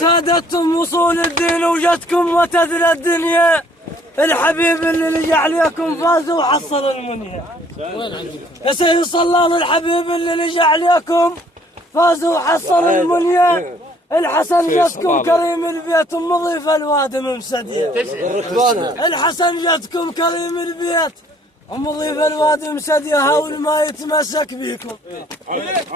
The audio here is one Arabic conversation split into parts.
سادتم وصول الدين وجدكم وتدرى الدنيا، الحبيب اللي لجى عليكم فاز وحصل المنيا. يا سيد صلى الحبيب اللي لجى عليكم فاز وحصل المنيا. الحسن جدكم كريم البيت مضيف الوادم مسدية. الحسن جدكم كريم البيت ومضيف الوادم مسدية. هاول ما يتمسك بيكم،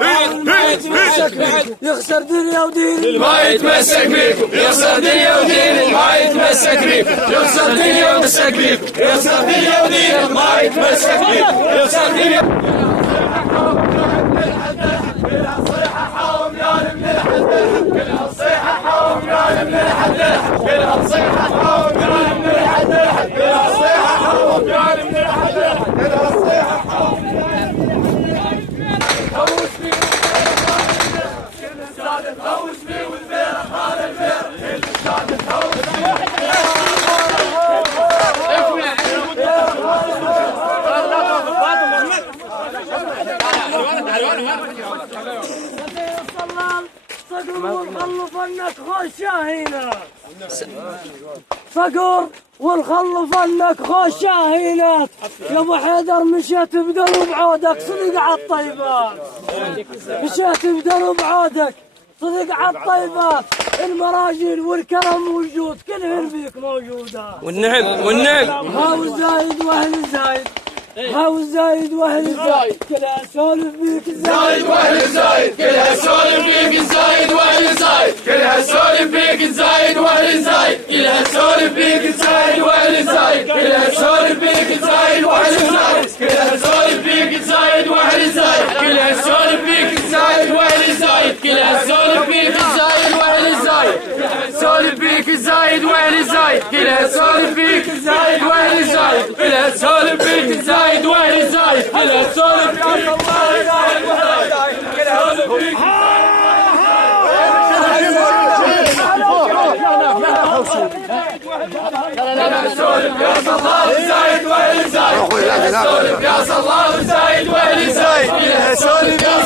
هاول ما يتمسك بيكم يخسر دنيا ودين. ما يتمسك بيكم يخسر دنيا ودين. ما يتمسك بيكم يخسر دنيا ومسك بيكم. يخسر دنيا ودين. ما يتمسك بيكم يخسر دنيا. كلها صيحة حوم يا من الحد، كلها صيحة حوم يا من الحد، كلها صيحة حوم يا من الحد، كلها صيحة حوم يا من الحد، كلها صيحة حوم يا من الحد. خوش فيه كل الزاد خوش فيه والبيرة خال البيرة كل الزاد خوش فيه. والخلف انك خوش شاهينات، فقر والخلف انك خوش شاهينات. يا ابو حيدر مشيت بدرب عودك صدق عالطيبات، مشيت بدرب عودك صدق عالطيبات. المراجل والكرم موجود كلهن فيك موجودات. والنعم هاو زايد واهل زايد، هاو زايد واهل زايد كلها سولف بيك زايد واهل زايد كلها سولف بيك زايد واهل زايد كلها سولف بيك زايد واهل زايد كلها سولف بيك زايد واهل زايد كلها سولف بيك زايد واهل زايد كلها سولف بيك زايد واهل زايد كلها سولف بيك زايد واهل زايد كلها سولف بيك زايد واهل زايد سولف بيك زايد واهل زايد كلها سولف بيك زايد واهل زايد كلها سولف بيك زايد واهل زايد كلها سولف بيك زايد واهل زايد كلها سولف بيك. سولف يا صلاح زايد واهل زايد سولف يا صلاح زايد واهل زايد سولف يا